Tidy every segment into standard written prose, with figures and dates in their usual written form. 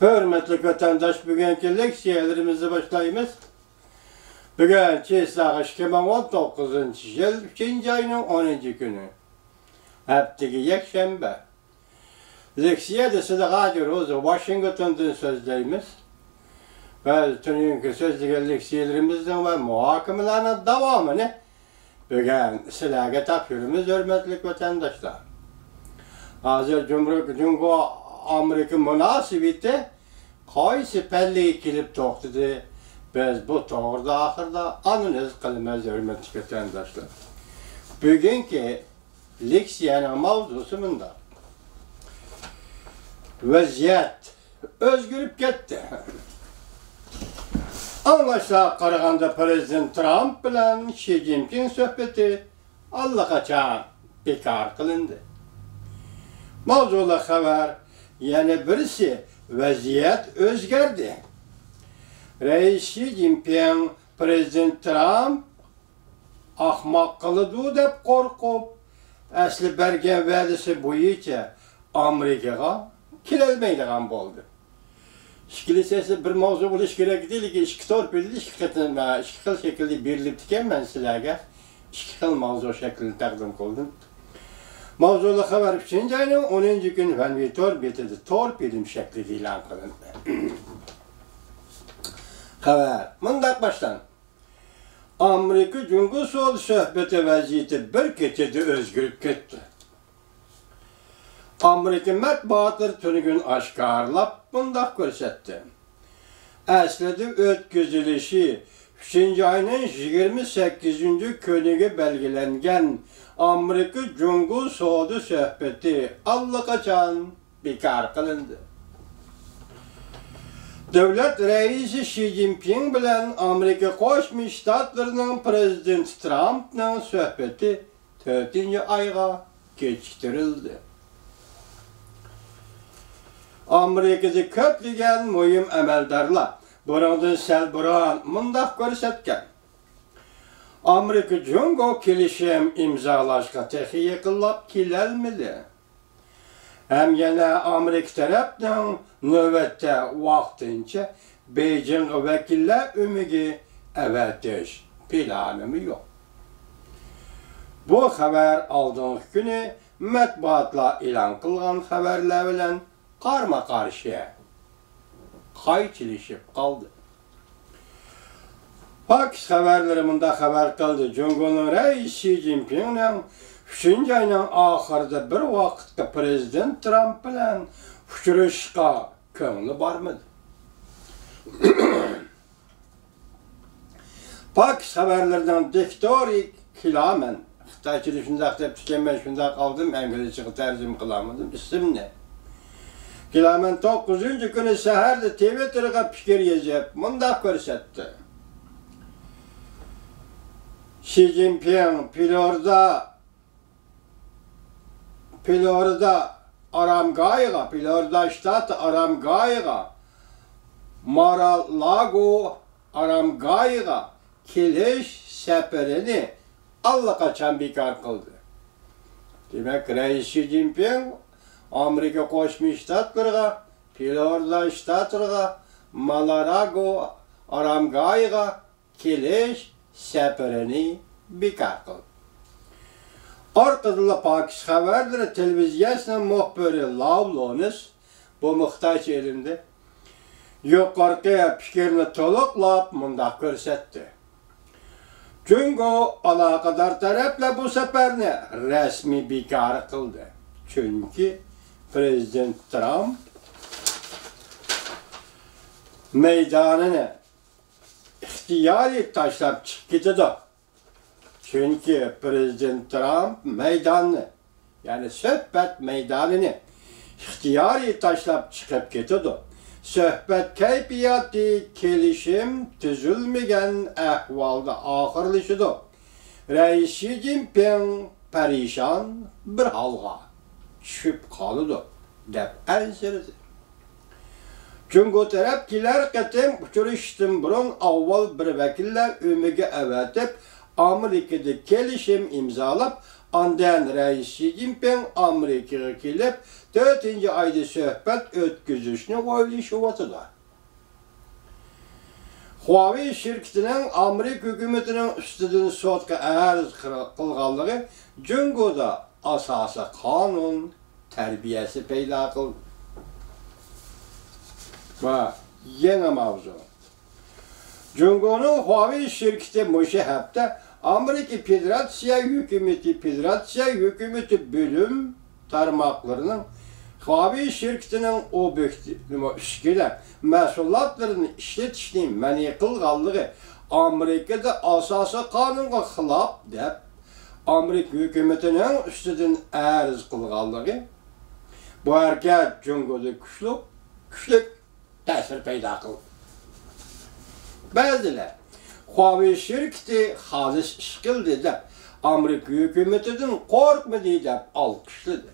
Hürmetli vatandaş, bugünkü leksiyalarımızı başlayımız. Bugün Çiğsağ 2019 yıl 3. ayının 10. günü. Haftaki yekşembe. Leksiya da size radyosu Washington'dan sözleyimiz. Ve tününkü sözlüğü leksiyelerimizden ve muhakemelerinin devamını bugün silahı tapıyoruz hürmetli vatandaşlar. Hazır Cumhurbaşkanı Amerika münasibeti qaysi pelleyi kilip to'xtadi. Biz bu to'g'rida ahirda analiz qilamiz hurmatli vatandaşlar. Bugungi leksiyaning mavzusi bunda. Vaziyat o'zgarib ketdi. Anlaşılan qaraganda Prezident Trump bilan Xi Jinping suhbati allaqachon bekor qilindi. Mavzuli xabar yana birisi vaziyat o'zgardi. Reis Xi Jinping Prezident Trump ahmoq qiladi deb qo'rqib, asli bergan va'dasi bo'yicha Amerikaga kelolmaydigan bo'ldi. Ishkilisasi bir mavzu bo'lish kerak edi, lekin ikki torpedili ikki xil shaklda berilibdi ekan. Men sizlarga ikki xil mavzu shaklini taqdim qildim. Mavzuli xabar 3. ayning 10. kuni Vanvitor betida torpedim shaklida e'lon qilindi. Xabar mundaq boshlanadi. Amerika Jungo So'l suhbati vaziyati bir kechada o'zgarib ketdi. Amerika matbuotlari tunugun oshkorlab bundaq ko'rsatdi. Aslida o'tkazilishi 3. ayning 28. kuniga belgilangan Amerika Jungo So'l suhbati allaqachon bekor qilindi. Davlat raisi Xi Jinping bilan Amerika Qo'shma Shtatlarining prezidenti Trumpning suhbati 4-oyga kechiktirildi. Amerikada ko'plagan muhim amaldorlar bundan sal burun mundaq ko'rsatgan. Amerika Jungo kelishim imzolashga texnik yaqinlab kelolmadi. Hem yana Amerika tarafdan navbatda vaqtincha Beijing vakillar umiga avatish planı yo'q. Bu xabar oldingi kuni matbuotlar e'lon qilgan xabarlar bilan qarama-qarshi qaychilishib qoldi. Fox xabarlari bunda xabar qildi. Jungoning raisi Xi Jinpingning 3. ayning oxirida bir vaqtda Prezident Trump bilan uchrashishga ko'ngli bormadi. Fox xabarlaridan Diktorik Kilamen Xitoychada shundaq deb chiqarman, shundaq oldim, inglizchaga tarjima qilamadim. Ismini Kilamen 9. kuni saharda Twitterga fikr yozib, mundaq ko'rsatdi. Xi Jinping Florida shtati Aramgayga, Mar-a-Lago Aramgayga kelish safarini allaqachon bekor qildi. Demak, Reis Xi Jinping Amerika Qo'shma Shtatlariga, Florida shtatiga, Mar-a-Lago Aramgayga kelish safarini bekor qildi. Orqada Fox xabarlari televiziyasining muxbiri Lavlonis bu muhtoj elimda yuqorqi fikrni to'liqlab mundaq ko'rsatdi. Jungo aloqador taraflar bu safarni rasmiy bekor qildi. Chunki Prezident Trump maydonini ixtiyoriy tashlab chiqib ketadi. Çünkü Prezident Trump meydanını, yani suhbat meydanını ixtiyoriy tashlab chiqib ketadi. Suhbat kayfiyati kelishim tuzilmagan ahvolda oxirlashadi. Reis Xi Jinping parishon bir holga tushib qoladi deb ansirdi. Jungo taraf kelar qatim uchrashishdan burun avval bir vakillar umiga avatib Amerika'da kelishim imzolab, Ondan Reis Xi Jinping Amerika'ya kelip 4. ayda söhbet ötküzüşünü oylaşıvatılar. Huawei şirketinin Amerika hükümetinin üstüden sotqa arz qılğanlığı Cungo'da asası kanun terbiyesi peyda qıldı. Ve yeni mavzu. Cungo'nun Huawei şirketi muşi hafta Amerika Federatsiya hükümeti bölüm tarmaqlarının Huawei şirketinin işkiler məsulatlarını işletişinin məni qılğanlığı Amerika'da asası kanunga xilaf deb Amerika hükümetinin üstüden arz qılğanlığı bu hərəkət Cungo'da güçlük təsir peyda qıldı. Bəzilə Huawei şirketi xalis işkildi deb Amerika hükümetinin qorxmadı deb alqışladı.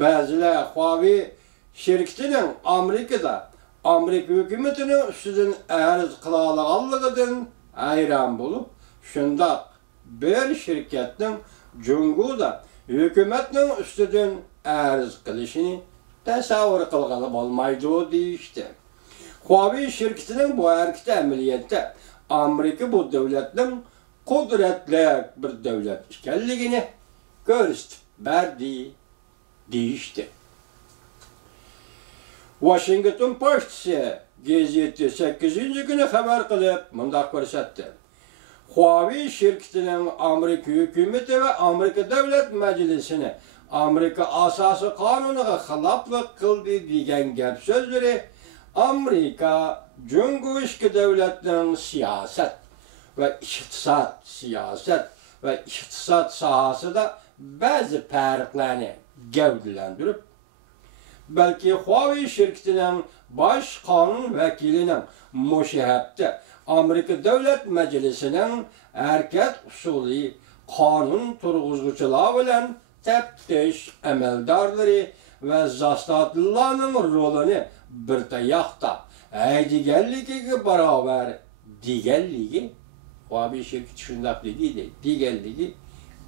Bəzilə Huawei şirketinin Amerika'da Amerika hükümetinin üstüden arz qılağalığıdan ayran bulup şundaq bir şirketin Cungo'da hükümetinin üstüden arz qilishini tasavvur qilgani olmaydı deyişdi. Huawei şirketinin bu hareketi əməliyyatda Amerika bu devletin kudretli bir devlet işgalligini gösterip verdi deyişdi. Washington Post'si gazeti 8. günü haber kılıp mundaq ko'rsatdi. Huawei şirketinin Amerika hükümeti ve Amerika Devlet Meclisi'ni Amerika asası kanununa xilaflık kıldı degan gap sözleri Amerika Cungo işki devletinin siyaset ve iktisat sahasında bazı farklarını gövdelendirip belki Huawei şirketinin baş kanun vekilinin müşahede Amerika Devlet Meclisi'nin erkek usulü kanun turguzguçuluğu bilen teftiş emeldarları ve zastatlılarının rolünü bir tayakta diğerliği beraber diğerliği Huawei şirketi şundaq dedi diğerliği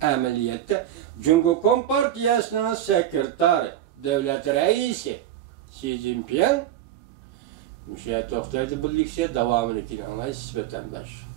ameliyette Cungo Kompartiyasının sekreteri devlet reisi Xi Jinping müşahede toxtaydı bu liksiye devamını ki anlayış vatandaş.